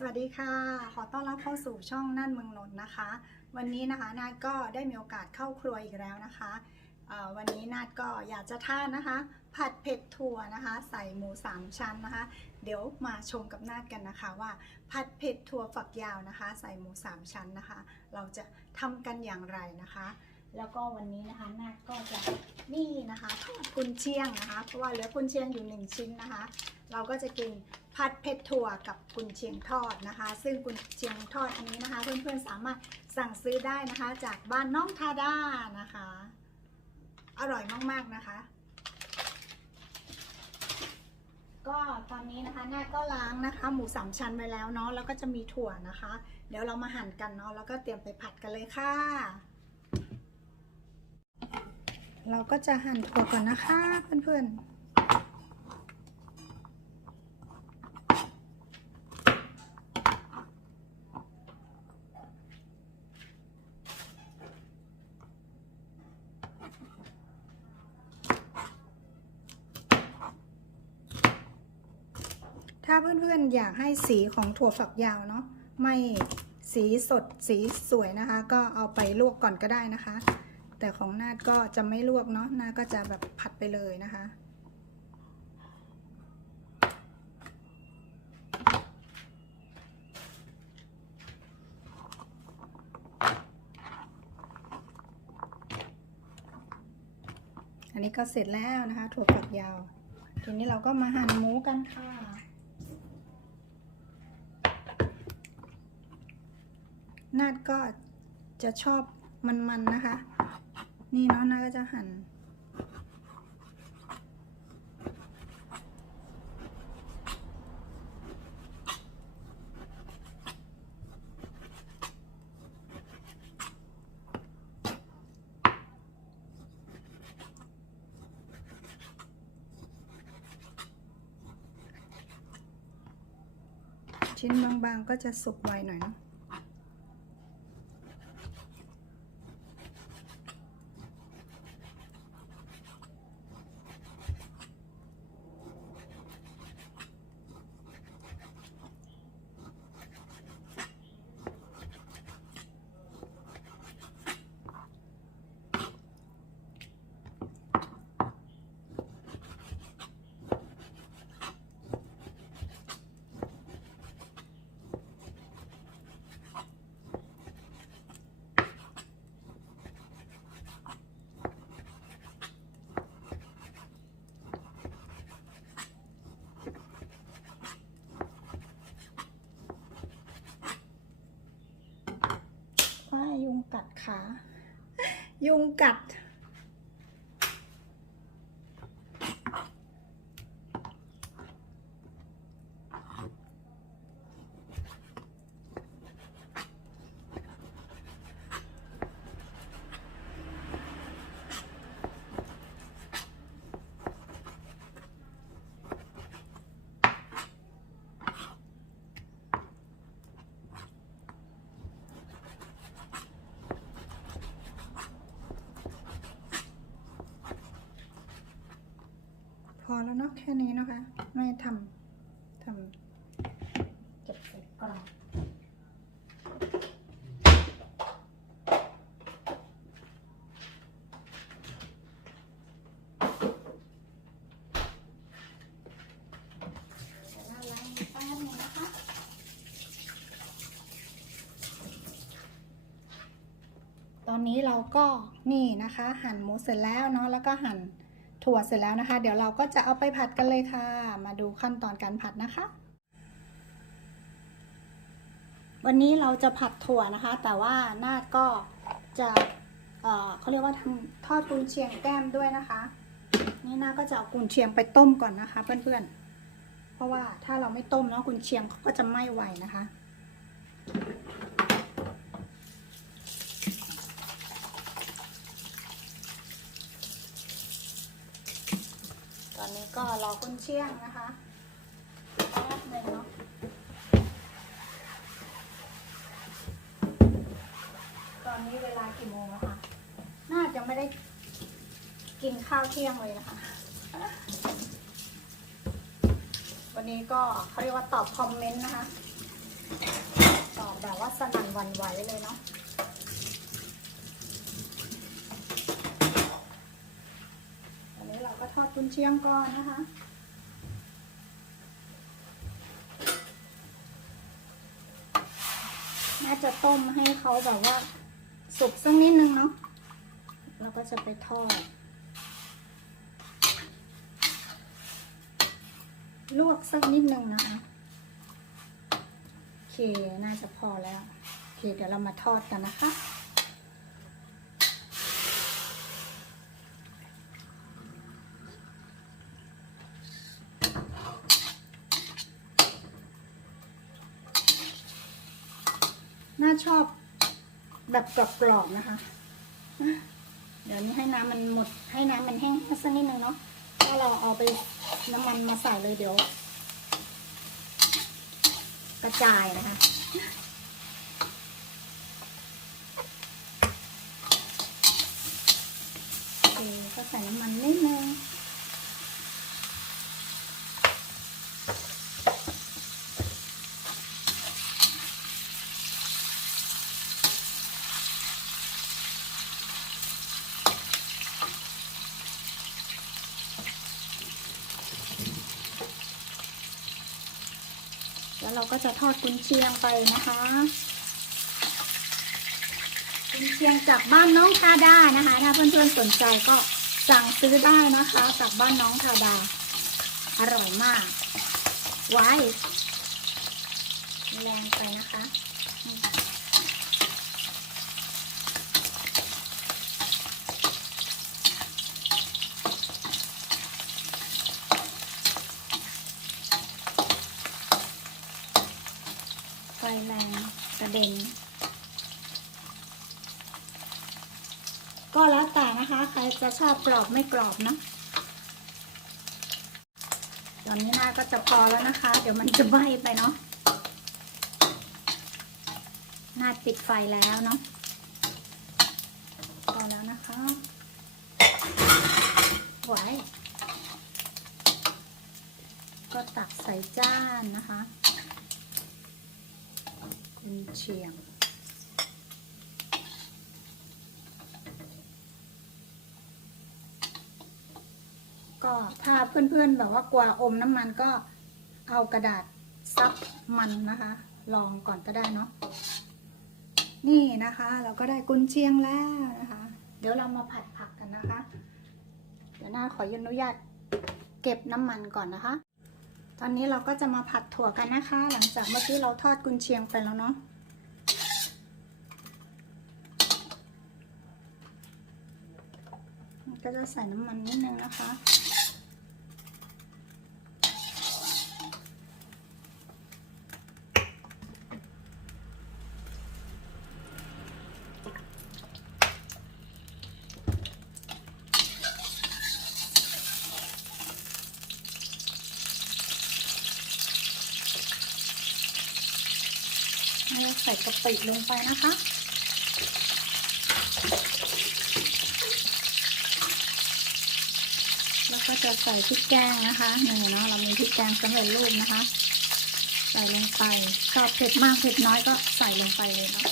สวัสดีค่ะ ขอต้อนรับเข้าสู่ช่องนั่นเมืองนนท์นะคะ วันนี้นะคะนาดก็ได้มีโอกาสเข้าครัวอีกแล้วนะคะวันนี้นาดก็อยากจะทานนะคะ ผัดเผ็ดถั่วนะคะ ใส่หมูสามชั้นนะคะ เดี๋ยวมาชมกับนาดกันนะคะว่า ผัดเผ็ดถั่วฝักยาวนะคะ ใส่หมูสามชั้นนะคะ เราจะทำกันอย่างไรนะคะ แล้วก็วันนี้นะคะนาดก็จะนี่นะคะทอดกุนเชียงนะคะ เพราะว่าเหลือกุนเชียงอยู่หนึ่งชิ้นนะคะ เราก็จะกินผัดเผ็ดถั่วกับกุนเชียงทอดนะคะ ซึ่งกุนเชียงทอดอันนี้นะคะ เพื่อนๆสามารถสั่งซื้อได้นะคะ จากบ้านน้องทาด้านะคะ อร่อยมากๆนะคะ ก็ตอนนี้นะคะนาก็ล้างนะคะ หมูสามชั้นไว้แล้วเนาะแล้วก็จะมีถั่วนะคะ เดี๋ยวเรามาหั่นกันเนาะแล้วก็เตรียมไปผัดกันเลยค่ะ เราก็จะหั่นถั่วก่อนนะคะเพื่อนๆถ้าเพื่อนๆอยากให้สีของถั่วฝักยาวเนาะไม่สีสดสีสวยนะคะ ก็เอาไปลวกก่อนก็ได้นะคะ แต่ของนาดก็จะไม่ลวกเนาะนาดก็จะแบบผัดไปเลยนะคะอันนี้ก็เสร็จแล้วนะคะ ถั่วฝักยาว ทีนี้เราก็มาหั่นหมูกันค่ะ นาดก็จะชอบมันๆนะคะ นี่เนาะนาก็จะหั่นชิ้นบางๆก็จะสุกไวหน่อยเนาะ ว่ายุงกัดขา ยุงกัด พอ แล้วเนาะแค่นี้นะคะ ไม่ทำทำจะใส่กรอบเดี๋ยวเราล้างมือแป๊บนึงตอนนี้เราก็นี่นะคะ หั่นหมูเสร็จแล้วเนาะแล้วก็หั่น ถั่วเสร็จแล้วนะคะ เดี๋ยวเราก็จะเอาไปผัดกันเลยค่ะ มาดูขั้นตอนการผัดนะคะ วันนี้เราจะผัดถั่วนะคะ แต่ว่านาดก็จะเออเขาเรียกว่าทำทอดกุนเชียงแก้มด้วยนะคะ นี่นาก็จะเอากุนเชียงไปต้มก่อนนะคะ เพื่อนๆ เพราะว่าถ้าเราไม่ต้มเนาะกุนเชียงเขาก็จะไหม้ไวนะคะ นี้ก็รอกุนเชียงนะคะแป๊บนึงเนาะตอนนี้เวลากี่โมงแล้วคะน่าจะไม่ได้กินข้าวเที่ยงเลยนะคะ วันนี้ก็เขาเรียกว่าตอบคอมเมนต์นะคะ ตอบแบบว่าสนั่นวันไหวเลยเนาะอันนี้ เราก็ทอดกุนเชียงก่อนนะคะ น่าจะต้มให้เขาแบบว่า สุกสักนิดนึงเนาะ แล้วก็จะไปทอด ลวกสักนิดนึงนะคะ โอเค น่าจะพอแล้ว โอเค เดี๋ยวเรามาทอดกันนะคะ ชอบแบบกรอบๆนะคะ เดี๋ยวนี้ให้น้ำมันหมด ให้น้ำมันแห้งสักนิดนึงเนาะ ถ้าเราเอาไปน้ำมันมาใส่เลยเดี๋ยว กระจายนะคะเคก็ใส่น้ำมันนิดนึง เราก็จะทอดกุนเชียงไปนะคะกุนเชียงจากบ้านน้องทาดานะคะ ถ้าเพื่อนๆสนใจก็สั่งซื้อได้นะคะจากบ้านน้องทาดา อร่อยมาก ไว้ แรงไปนะคะ แรงกระเด็น ก็แล้วแต่นะคะ ใครจะชอบกรอบไม่กรอบเนะตอนนี้น่าก็จะพอแล้วนะคะ เดี๋ยวมันจะไหม้ไปเนาะน่าปิดไฟแล้วเนาะพอแล้วนะคะไหวก็ตักใส่จานนะคะ กุนเชียง ก็ถ้าเพื่อนๆแบบว่ากลัวอมน้ำมันก็เอากระดาษซับมันนะคะ ลองก่อนก็ได้เนาะนี่นะคะ เราก็ได้กุนเชียงแล้วนะคะ เดี๋ยวเรามาผัดผักกันนะคะ เดี๋ยวหน้าขออนุญาตเก็บน้ำมันก่อนนะคะ ตอนนี้เราก็จะมาผัดถั่วกันนะคะ หลังจากเมื่อกี้เราทอดกุนเชียงไปแล้วเนาะก็จะใส่น้ำมันนิดนึงนะคะ ส่กะปิลงไปนะคะ แล้วก็จะใส่พริกแกงนะคะนี่เนาะเรามีพริกแกงสำเร็จรูปนะคะ ใส่ลงไปชอบเผ็ดมากเผ็ดน้อยก็ใส่ลงไปเลยเนาะ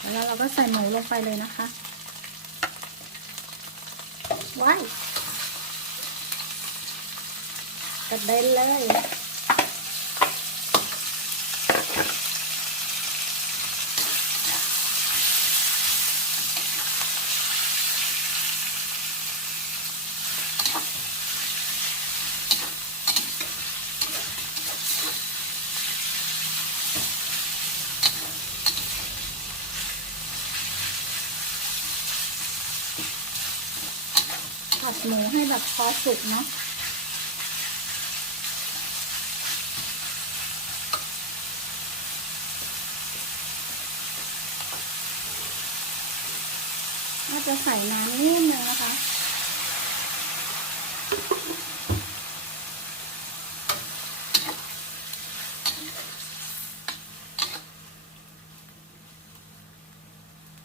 แล้วเรา ก็ใส่หมูลงไปเลยนะคะ ไว้กระเด็นเลย ดหมูให้แบบพอสุกเนาะน่าจะใส่น้ำนิดนึงนะคะ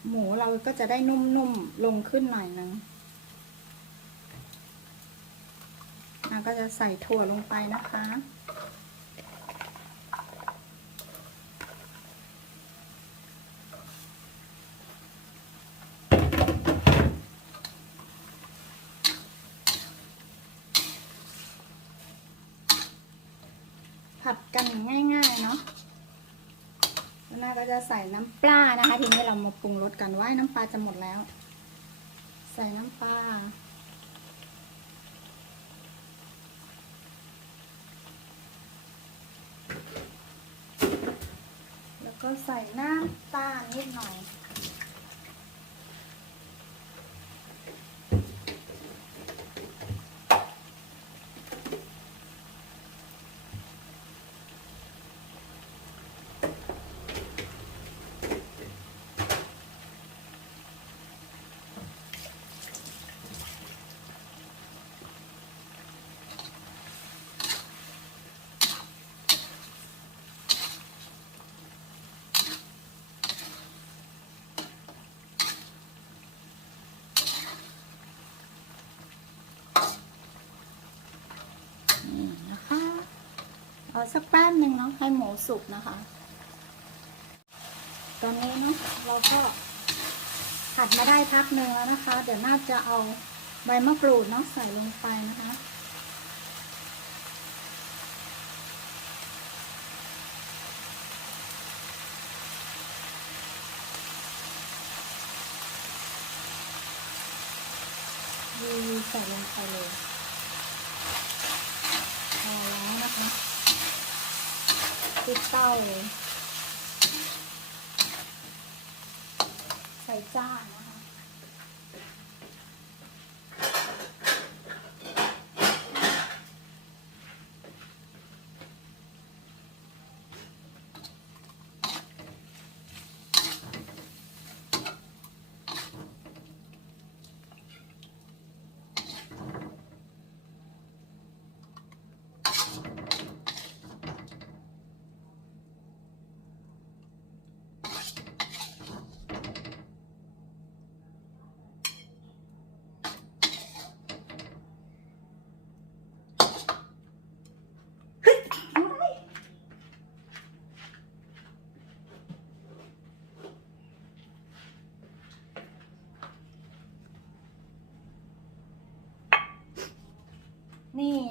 หมูเราก็จะได้นุ่มๆ ลงขึ้นหน่อยนึงาก็จะใส่ถั่วลงไปนะคะ ผัดกันง่ายๆเนาะแล้วน่าก็จะใส่น้ำปลานะคะ ทีนี้เรามาปรุงรสกันว่าน้ำปลาจะหมดแล้ว ใส่น้ำปลา แล้ว ก็ใส่น้ำตาลนิดหน่อย นี่นะคะเอาสักแป๊บหนึ่งเนาะให้หมูสุกนะคะ ตอนนี้เนาะเราก็ผัดมาได้พักหนึ่งแล้วนะคะ เดี๋ยวน่าจะเอาใบมะกรูดเนาะใส่ลงไปนะคะใส่ลงไปเลยพอแล้วนะคะ คือเต้าเลย ใส่จาน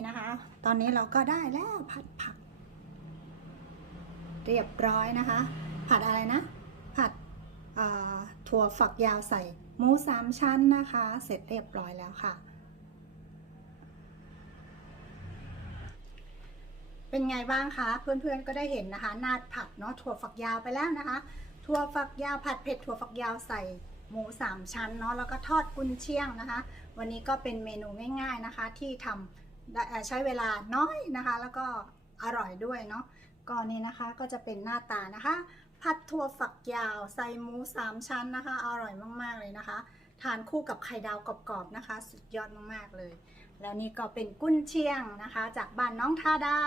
นะคะ ตอนนี้เราก็ได้แล้วผัดผัก เรียบร้อยนะคะ ผัดอะไรนะ ผัดถั่วฝักยาวใส่หมูสามชั้นนะคะ เสร็จเรียบร้อยแล้วค่ะ เป็นไงบ้างคะเพื่อนๆก็ได้เห็นนะคะ นาดผัดเนาะถั่วฝักยาวไปแล้วนะคะ ถั่วฝักยาวผัดเผ็ดถั่วฝักยาวใส่หมูสามชั้นเนาะแล้วก็ทอดกุนเชียงนะคะ วันนี้ก็เป็นเมนูง่าย ๆนะคะ ที่ทำ ใช้เวลาน้อยนะคะ แล้วก็อร่อยด้วยเนาะก่อนนี้นะคะก็จะเป็นหน้าตานะคะ ผัดถั่วฝักยาวใส่หมูสามชั้นนะคะ อร่อยมากๆเลยนะคะ ทานคู่กับไข่ดาวกรอบๆนะคะ สุดยอดมากๆเลย แล้วนี่ก็เป็นกุ้นเชียงนะคะ จากบ้านน้องทาดา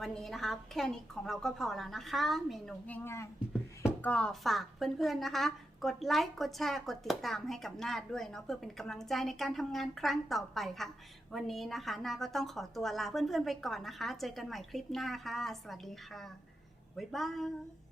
วันนี้นะคะ แค่นี้ของเราก็พอแล้วนะคะ เมนูง่ายๆ ก็ฝากเพื่อนๆนะคะ กดไลค์กดแชร์กดติดตามให้กับนาดด้วยเนาะเพื่อเป็นกำลังใจในการทำงานครั้งต่อไปค่ะ วันนี้นะคะ นาก็ต้องขอตัวลาเพื่อนๆไปก่อนนะคะ เจอกันใหม่คลิปหน้าค่ะ สวัสดีค่ะบ๊ายบาย